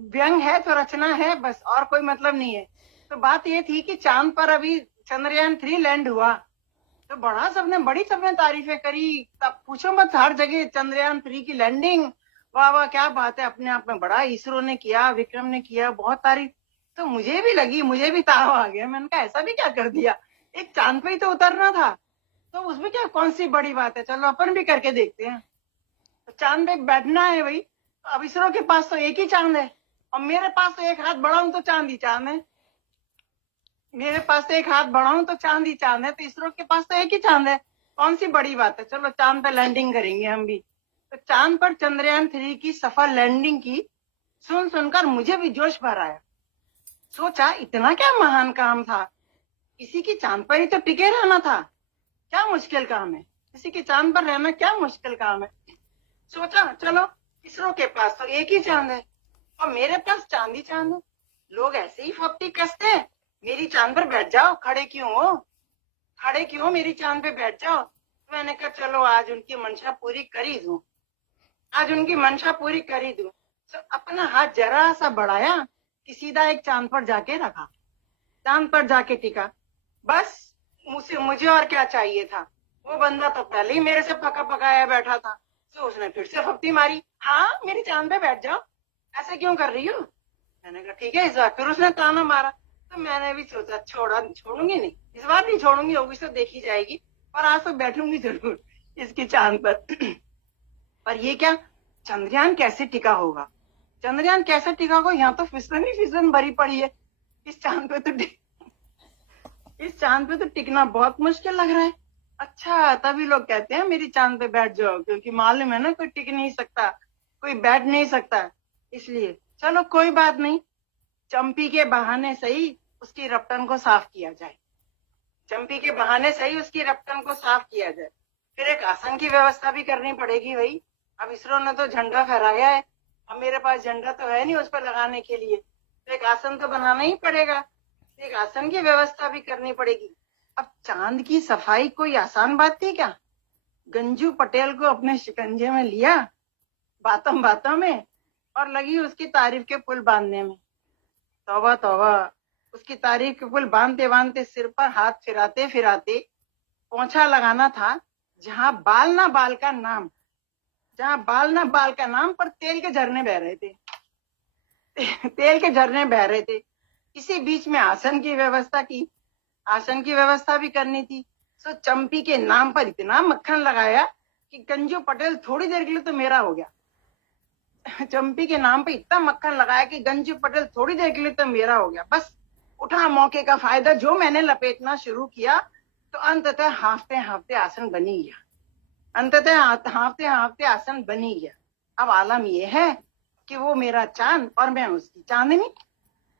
व्यंग है तो रचना है, बस और कोई मतलब नहीं है। तो बात ये थी कि चांद पर अभी चंद्रयान 3 लैंड हुआ, तो बड़ी सबने तारीफें करी। तब पूछो मत, हर जगह चंद्रयान 3 की लैंडिंग, वाह वाह क्या बात है, अपने आप में बड़ा इसरो ने किया, विक्रम ने किया, बहुत तारीफ। तो मुझे भी ताव आ गया। मैंने कहा ऐसा भी क्या कर दिया, एक चांद पे ही तो उतरना था, तो उसमें क्या कौन सी बड़ी बात है, चलो अपन भी करके देखते हैं। तो चांद पे बैठना है भाई। तो अब इसरो के पास तो एक ही चांद है, और मेरे पास तो एक हाथ बढ़ाऊं तो चांद ही चांद है। मेरे पास तो एक हाथ बढ़ाऊं तो चांद ही चांद है, तो इसरो के पास तो एक ही चांद है, कौन सी बड़ी बात है, चलो चांद पे लैंडिंग करेंगे हम भी। तो चांद पर चंद्रयान 3 की सफल लैंडिंग की सुनकर मुझे भी जोश भर आया। सोचा इतना क्या महान काम था, किसी की चांद पर ही तो टिके रहना था, क्या मुश्किल काम है, किसी के चांद पर रहना क्या मुश्किल काम है। सोचा चलो इसरो के पास तो एक ही चांद है, और मेरे पास चांद ही चांद है, लोग ऐसे ही फप्ती कसते हैं, मेरी चांद पर बैठ जाओ, खड़े क्यों मेरी चांद पे बैठ जाओ। तो मैंने कहा चलो आज उनकी मंशा पूरी कर ही दूं, तो अपना हाथ जरा सा बढ़ाया कि सीधा एक चांद पर जाके रखा, चांद पर जाके टिका। बस मुझे और क्या चाहिए था, वो बंदा तो पहले ही मेरे से पका पकाया बैठा था, तो उसने फिर से फप्ती मारी, हाँ मेरी चांद पे बैठ जाओ, ऐसे क्यों कर रही हो। मैंने कहा ठीक है इस बार, फिर उसने ताना मारा। तो मैंने भी सोचा छोड़ूंगी नहीं, इस बार नहीं छोड़ूंगी, होगी तो देखी जाएगी, पर आज तो बैठूंगी जरूर इसकी चांद पर। पर ये क्या, चंद्रयान कैसे टिका होगा, यहाँ तो फिसलन ही फिसलन भरी पड़ी है, इस चांद पे तो टिकना बहुत मुश्किल लग रहा है। अच्छा, तभी लोग कहते हैं मेरी चांद पे बैठ जाओ, क्योंकि मालूम है ना कोई टिक नहीं सकता, कोई बैठ नहीं सकता, इसलिए। चलो कोई बात नहीं, चंपी के बहाने सही उसकी रपटन को साफ किया जाए, फिर एक आसन की व्यवस्था भी करनी पड़ेगी भाई। अब इसरो ने तो झंडा फहराया है, अब मेरे पास झंडा तो है नहीं उस पर लगाने के लिए, तो एक आसन तो बनाना ही पड़ेगा, एक आसन की व्यवस्था भी करनी पड़ेगी। अब चांद की सफाई कोई आसान बात थी क्या, गंजू पटेल को अपने शिकंजे में लिया बातों में, और लगी उसकी तारीफ के पुल बांधने में। तौबा तौबा, उसकी तारीफ के पुल बांधते बांधते सिर पर हाथ फिराते फिराते पोंछा लगाना था जहां बाल ना बाल का नाम पर तेल के झरने बह रहे थे। इसी बीच में आसन की व्यवस्था भी करनी थी। तो चंपी के नाम पर इतना मक्खन लगाया कि गंजू पटेल थोड़ी देर के लिए तो मेरा हो गया। बस उठा मौके का फायदा, जो मैंने लपेटना शुरू किया, तो अंततः हाफते हाफते आसन बनी गया। अब आलम यह है कि वो मेरा चांद और मैं उसकी चांदनी,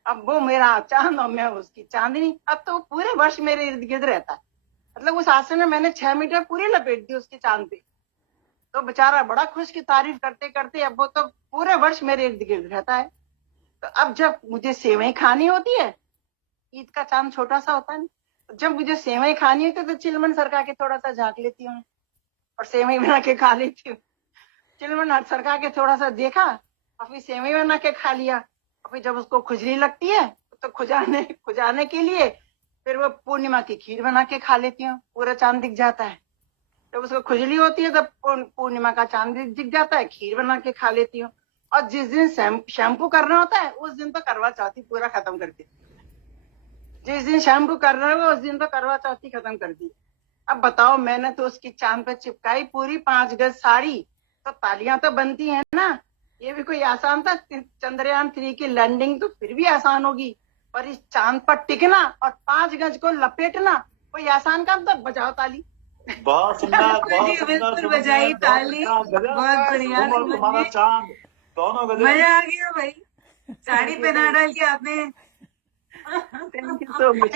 अब तो पूरे वर्ष मेरे इर्द गिर्द रहता है। मतलब उस आसन में मैंने 6 मीटर पूरी लपेट दी उसकी चांद पे, तो बेचारा बड़ा खुश की तारीफ करते करते अब वो तो पूरे वर्ष मेरे इर्द गिर्द रहता है। तो अब जब मुझे सेवई खानी होती है, ईद का चांद छोटा सा होता है, जब मुझे सेवई खानी होती है तो चिलमन सरका के थोड़ा सा झांक लेती हूँ और सेवई बना के खा लेती हूँ। चिलमन सरका के थोड़ा सा देखा और फिर सेवई बना के खा लिया, और फिर जब उसको खुजली लगती है तो खुजाने के लिए फिर वो पूर्णिमा की खीर बना के खा लेती हूँ, पूरा चांद दिख जाता है। जब उसको खुजली होती है तब पूर्णिमा का चांद दिख जाता है, खीर बना के खा लेती हूँ। और जिस दिन शैम्पू करना होता है उस दिन तो करवा चौथी पूरा खत्म कर दी, खत्म कर दी। अब बताओ, मैंने तो उसकी चांद पे चिपकाई पूरी 5 गज साड़ी, तो तालियां तो बनती है ना, ये भी कोई आसान था। चंद्रयान 3 की लैंडिंग तो फिर भी आसान होगी, पर इस चांद पर टिकना और 5 गज को लपेटना कोई आसान काम था। बजाओ ताली। बहुत सुंदर बजाई ताली, बहुत बढ़िया, तुम्हारा चांद दोनों गजब। मजा आ गया भाई, साड़ी पहना डाली आपने। Thank you so much.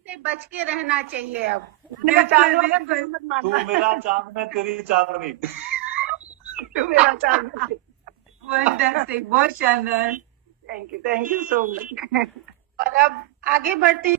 से बच के रहना चाहिए। अब तू मेरा चांद में तेरी चांदनी। तू मेरा चांद। फैंटास्टिक, बहुत शानदार। Thank you so much. और अब आगे बढ़ते